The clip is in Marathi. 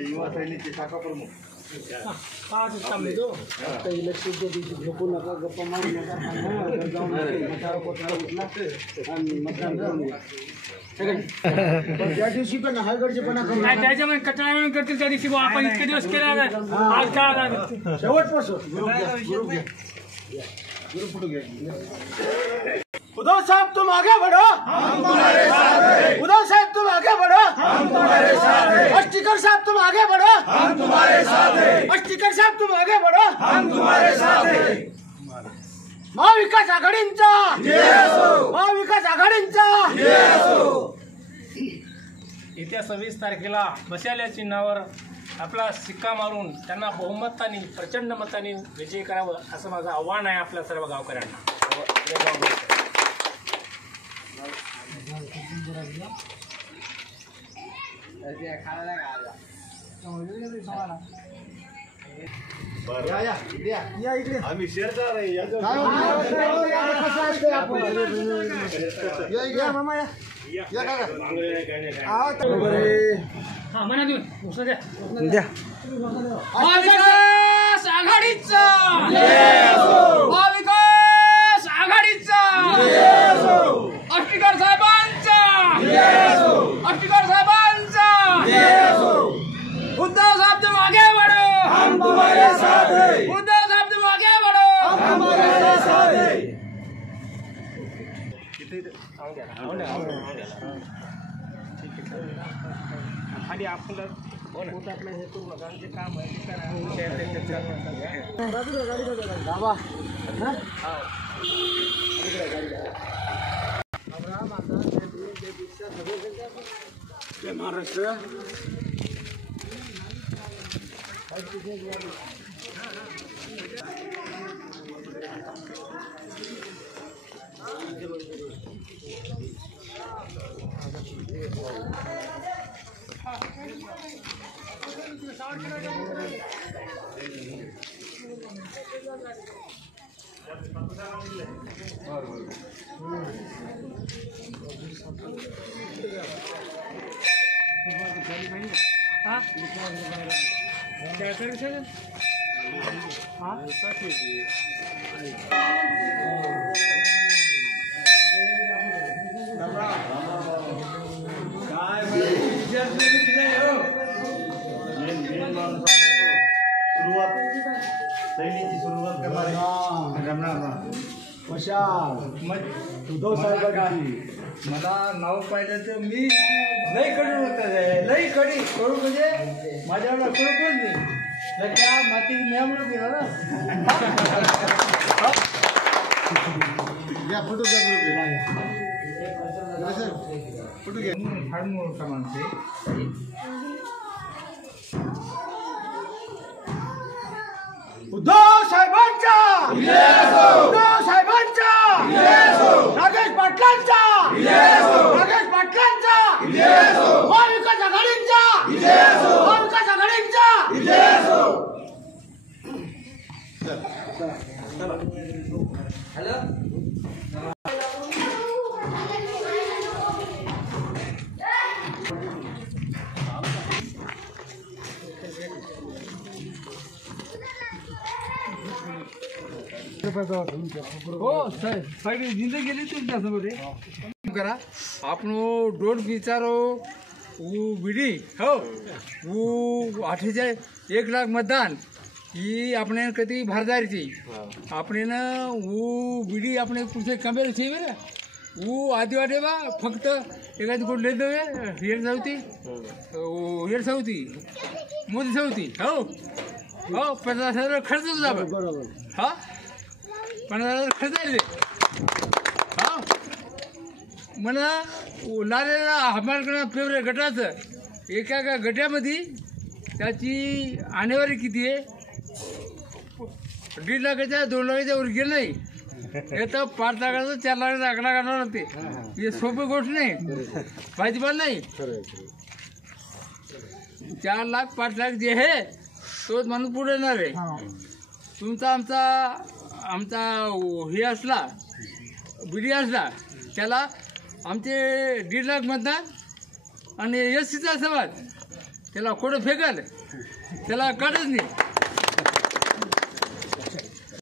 युवा सैनिक शाखा प्रमुख इलेक्शन के दिवशी झोपू नका, गप्पा मारू नका, मतदान करून त्या दिवशी पण हलगर्जीपणा करू नका. त्याच्यामध्ये कचरा करतील त्या दिवशी आपण इतके दिवस केला आज काय शेवटपासून उद्धव साहब तुम आगे बढ़ो, हम तुम्हारे साथ हैं। उद्धव साहब तुम आगे बढ़ो, हम तुम्हारे साथ हैं। अस्टिकर साहब तुम आगे बढ़ो, हम तुम्हारे साथ हैं। अस्टिकर साहब तुम आगे बढ़ो, हम तुम्हारे साथ हैं। महाविकास आघाडींचा जय असो, महाविकास आघाडींचा जय असो। येत्या 26 तारखेला मशाल या चिन्हावर आपला शिक्का मारून त्यांना बहुमताने प्रचंड मताने विजयी करावं असं माझं आव्हान आहे आपल्या सर्व गावकऱ्यांना। या इकडे आम्ही शेअरदार आहे या मामा या म्हणा देऊन द्या महाविकास आघाडीचा महाविकास आघाडीचा अस्टिकर साहेबांचा अस्टिकर साहेबांचा उद्धव साहब तुम आगे बढ़ो, हम तुम्हारे साथ हैं। उद्धव साहब तुम आगे बढ़ो, हम तुम्हारे साथ हैं। खाली आपलं आपलं हे तो बघायचे काम आहे महाराष्ट्र सुरुवात करणारे उद्धव साहेबांची मला नाव पाहिलं तर मी लई कडी होत लई कडी करू म्हणजे माझ्यावर खरोखरच नाही तर त्या मातीत मिळामुळे गेला ना या फोटो फोटो घ्या फार मोठा माणसे उद्धव साहेबांचा उद्धव साहेबांचा नागेश पाटलांचा नागेश पाटलांचा महाविकास आघाडींचा महाविकास आघाडींचा हॅलो हो साहेब साइड जिंदगी गेली तुमच्यासमोर करा आपण डोंट विचारो वो विडी हो वो 1 लाख मतदान ही अपने कति भारदारी थी अपने न वो विडी अपने कुछ कमेल थी मेरे आधी वाटे बा फक्त एखादी कोण लय दवे हेर सावती मोदी सावती हो हो 50,000 खर्च होता बा बरोबर हा 50,000 खर्च आहे ते हा मला लालेला हमालकडं फेवरेट गटाचं एका गटामध्ये त्याची आणेवारी किती आहे 1.5 लाखाच्या 2 लाखाच्या वर गेलं नाही हे तर 5 लाखाचं 4 लाखाचा आकडा काढणार होते हे सोपी गोष्ट नाही भाजीपाला नाही 4 लाख 5 लाख जे आहे तोच माणूस पुढे येणार आहे तुमचा आमचा हे असला बिडी असला त्याला आमचे 1.5 लाख मतदान आणि SCचा समाज त्याला खोडं फेकाल त्याला काढच नाही